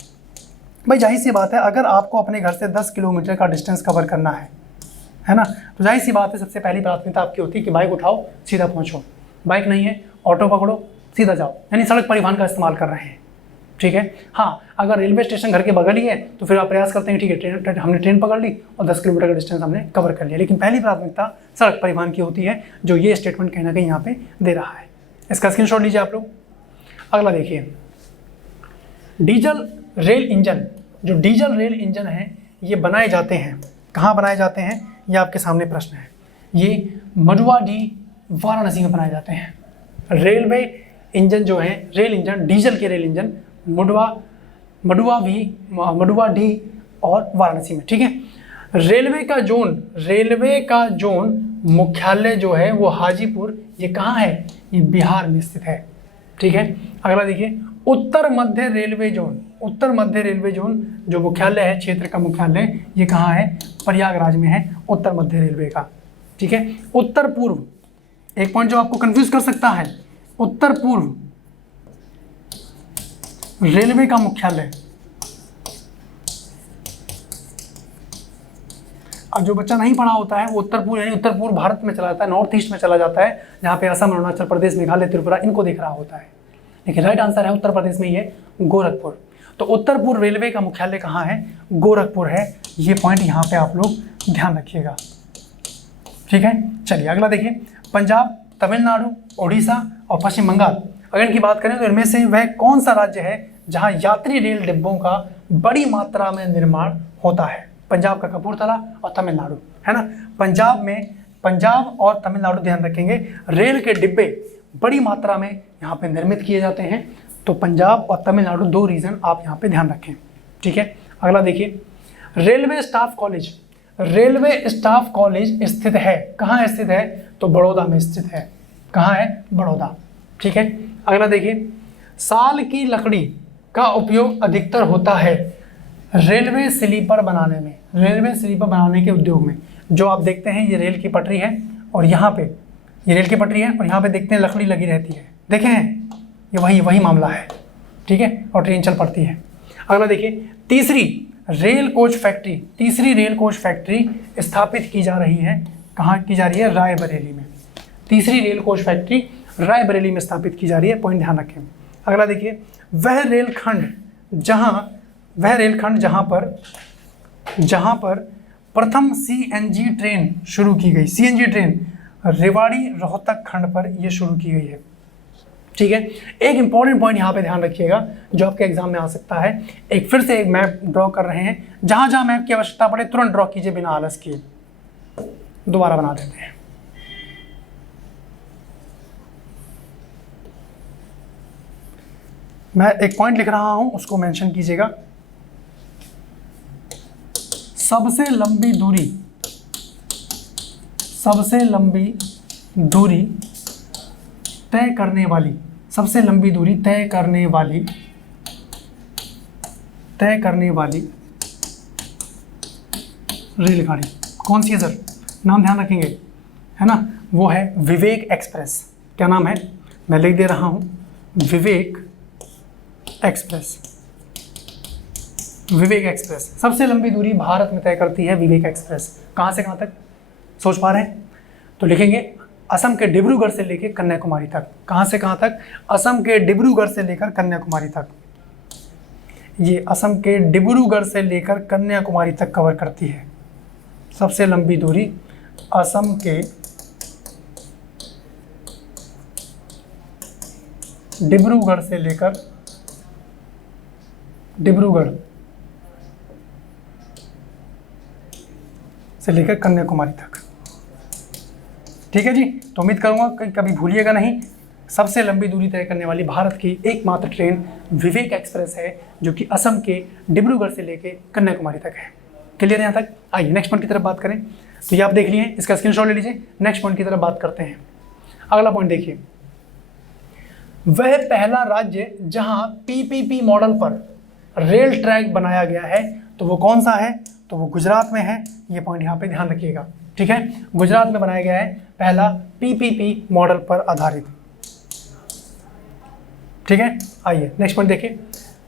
भाई जाहिर सी बात है, अगर आपको अपने घर से 10 किलोमीटर का डिस्टेंस कवर करना है ना, तो जाहिर सी बात है सबसे पहली प्राथमिकता आपकी होती है कि बाइक उठाओ, सीधा पहुंचो। बाइक नहीं है, ऑटो पकड़ो, सीधा जाओ, यानी सड़क परिवहन का इस्तेमाल कर रहे हैं। ठीक है। हाँ, अगर रेलवे स्टेशन घर के बगल ही है तो फिर आप प्रयास करते हैं ठीक है हमने ट्रेन पकड़ ली और 10 किलोमीटर का डिस्टेंस हमने कवर कर लिया, लेकिन पहली प्राथमिकता सड़क परिवहन की होती है, जो ये स्टेटमेंट कहीं ना कहीं यहाँ पे दे रहा है। इसका स्क्रीनशॉट लीजिए आप लोग। अगला देखिए, डीजल रेल इंजन, जो डीजल रेल इंजन है ये बनाए जाते हैं, कहाँ बनाए जाते हैं, ये आपके सामने प्रश्न है। ये मडुवाडीह वाराणसी में बनाए जाते हैं। रेलवे इंजन जो है, रेल इंजन, डीजल के रेल इंजन मडुवाडीह और वाराणसी में। ठीक है। रेलवे का जोन मुख्यालय जो है वो हाजीपुर, ये कहाँ है, ये बिहार में स्थित है। ठीक है। अगला देखिए, उत्तर मध्य रेलवे जोन जो मुख्यालय है, क्षेत्र का मुख्यालय, ये कहाँ है, प्रयागराज में है, उत्तर मध्य रेलवे का। ठीक है। उत्तर पूर्व, एक पॉइंट जो आपको कंफ्यूज कर सकता है, उत्तर पूर्व रेलवे का मुख्यालय। अब जो बच्चा नहीं पढ़ा होता है वो उत्तर पूर्व यानी उत्तर पूर्व भारत में चला जाता है, नॉर्थ ईस्ट में चला जाता है, जहाँ पे असम, अरुणाचल प्रदेश, मेघालय, त्रिपुरा इनको देख रहा होता है। लेकिन राइट आंसर है उत्तर प्रदेश में ये गोरखपुर। तो उत्तर पूर्व रेलवे का मुख्यालय कहाँ है, गोरखपुर है। ये पॉइंट यहाँ पे आप लोग ध्यान रखिएगा। ठीक है। चलिए अगला देखिए, पंजाब, तमिलनाडु, उड़ीसा और पश्चिम बंगाल, अगर इनकी बात करें तो इनमें से वह कौन सा राज्य है जहां यात्री रेल डिब्बों का बड़ी मात्रा में निर्माण होता है। पंजाब का कपूरथला और तमिलनाडु, है ना। पंजाब और तमिलनाडु, ध्यान रखेंगे, रेल के डिब्बे बड़ी मात्रा में यहाँ पे निर्मित किए जाते हैं। तो पंजाब और तमिलनाडु, दो रीजन आप यहाँ पे ध्यान रखें। ठीक है। अगला देखिए, रेलवे स्टाफ कॉलेज स्थित है, कहाँ स्थित है, तो बड़ौदा में स्थित है। कहाँ है, बड़ौदा। ठीक है। अगला देखिए, साल की लकड़ी का उपयोग अधिकतर होता है रेलवे स्लीपर बनाने के उद्योग में। जो आप देखते हैं ये रेल की पटरी है और यहाँ पे ये रेल की पटरी है और यहाँ पे देखते हैं लकड़ी लगी रहती है, देखें ये वही मामला है। ठीक है। और ट्रेन चल पड़ती है। अगला देखिए, तीसरी रेल कोच फैक्ट्री स्थापित की जा रही है, कहाँ की जा रही है, रायबरेली में। तीसरी रेल कोच फैक्ट्री रायबरेली में स्थापित की जा रही है, पॉइंट ध्यान रखें। अगला देखिए, वह जहां पर प्रथम सीएनजी ट्रेन शुरू की गई, सीएनजी ट्रेन रेवाड़ी रोहतक खंड पर यह शुरू की गई है। ठीक है। एक इंपॉर्टेंट पॉइंट यहाँ पे ध्यान रखिएगा जो आपके एग्जाम में आ सकता है। फिर से एक मैप ड्रॉ कर रहे हैं, जहां जहां मैप की आवश्यकता पड़े तुरंत ड्रॉ कीजिए बिना आलस किए। दोबारा बना देते हैं। मैं एक पॉइंट लिख रहा हूं, उसको मेंशन कीजिएगा। सबसे लंबी दूरी तय करने वाली रेलगाड़ी कौन सी है सर, नाम ध्यान रखेंगे, है ना, वो है विवेक एक्सप्रेस। क्या नाम है, मैं लिख दे रहा हूं, विवेक एक्सप्रेस। सबसे लंबी दूरी भारत में तय करती है विवेक एक्सप्रेस। कहां से कहां तक, सोच पा रहे हैं, तो लिखेंगे असम के डिब्रूगढ़ से लेकर कन्याकुमारी तक। कहां से कहां तक, असम के डिब्रूगढ़ से लेकर कन्याकुमारी तक। ये असम के डिब्रूगढ़ से लेकर कन्याकुमारी तक कवर करती है। सबसे लंबी दूरी असम के डिब्रूगढ़ से लेकर कन्याकुमारी तक। ठीक है जी। तो उम्मीद करूंगा कि कभी भूलिएगा नहीं, सबसे लंबी दूरी तय करने वाली भारत की एकमात्र ट्रेन विवेक एक्सप्रेस है, जो कि असम के डिब्रूगढ़ से लेकर कन्याकुमारी तक है। क्लियर है यहाँ तक। आइए नेक्स्ट पॉइंट की तरफ बात करें। तो ये आप देख लिए, इसका स्क्रीनशॉट ले लीजिए। नेक्स्ट पॉइंट की तरफ बात करते हैं। अगला पॉइंट देखिए, वह पहला राज्य जहां पीपीपी मॉडल पर रेल ट्रैक बनाया गया है, तो वो कौन सा है, तो वो गुजरात में है। ये पॉइंट यहाँ पे ध्यान रखिएगा। ठीक है। गुजरात में बनाया गया है पहला पीपीपी मॉडल पर आधारित। ठीक है, आइए नेक्स्ट पॉइंट देखिए।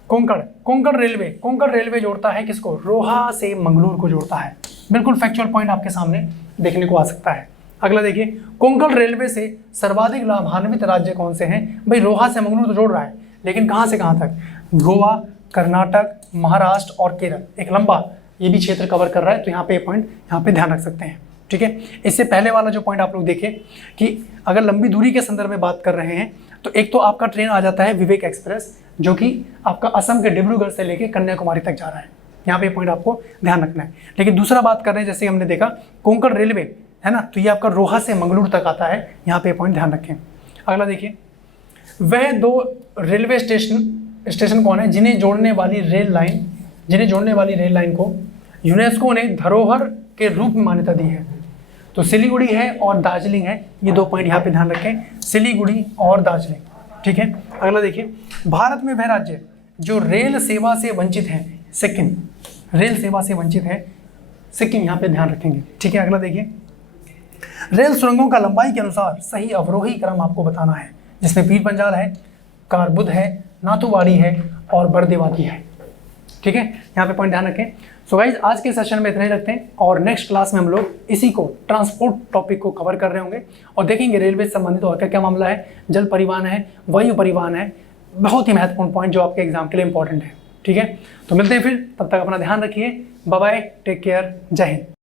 कोंकण रेलवे जोड़ता है किसको? रोहा से मंगलूर को जोड़ता है। बिल्कुल फैक्चुअल पॉइंट आपके सामने देखने को आ सकता है। अगला देखिए, कोंकण रेलवे से सर्वाधिक लाभान्वित राज्य कौन से हैं? भाई रोहा से मंगलूर तो जोड़ रहा है, लेकिन कहाँ से कहाँ तक? गोवा, कर्नाटक, महाराष्ट्र और केरल, एक लंबा ये भी क्षेत्र कवर कर रहा है। तो यहाँ पे पॉइंट यहाँ पे ध्यान रख सकते हैं। ठीक है, इससे पहले वाला जो पॉइंट आप लोग देखें कि अगर लंबी दूरी के संदर्भ में बात कर रहे हैं तो एक तो आपका ट्रेन आ जाता है विवेक एक्सप्रेस, जो कि आपका असम के डिब्रूगढ़ से लेके कन्याकुमारी तक जा रहा है। यहाँ पे पॉइंट आपको ध्यान रखना है। लेकिन दूसरा बात कर रहे हैं, जैसे हमने देखा कोंकण रेलवे है ना, तो ये आपका रोहा से मंगलूर तक आता है। यहाँ पे पॉइंट ध्यान रखें। अगला देखिए, वह दो रेलवे स्टेशन कौन है जिन्हें जोड़ने वाली रेल लाइन को यूनेस्को ने धरोहर के रूप में मान्यता दी है? तो सिलीगुड़ी है और दार्जिलिंग है। ये दो पॉइंट यहाँ पे ध्यान रखें, सिलीगुड़ी और दार्जिलिंग। ठीक है, अगला देखिए, भारत में वह राज्य जो रेल सेवा से वंचित है, सिक्किम। रेल सेवा से वंचित है सिक्किम, यहाँ पे ध्यान रखेंगे। ठीक है, अगला देखिए, रेल सुरंगों का लंबाई के अनुसार सही अवरोही क्रम आपको बताना है, जिसमें पीर पंजाल है, कारबुद है, नाथुवाड़ी है और बरदेवाती है। ठीक है, यहाँ पे पॉइंट ध्यान रखें। सो गाइज, आज के सेशन में इतना ही रखते हैं और नेक्स्ट क्लास में हम लोग इसी को ट्रांसपोर्ट टॉपिक को कवर कर रहे होंगे और देखेंगे रेलवे से संबंधित और क्या क्या मामला है, जल परिवहन है, वायु परिवहन है। बहुत ही महत्वपूर्ण पॉइंट जो आपके एग्जाम के लिए इंपॉर्टेंट है। ठीक है, तो मिलते हैं फिर, तब तक अपना ध्यान रखिए। बाय बाय, टेक केयर, जय हिंद।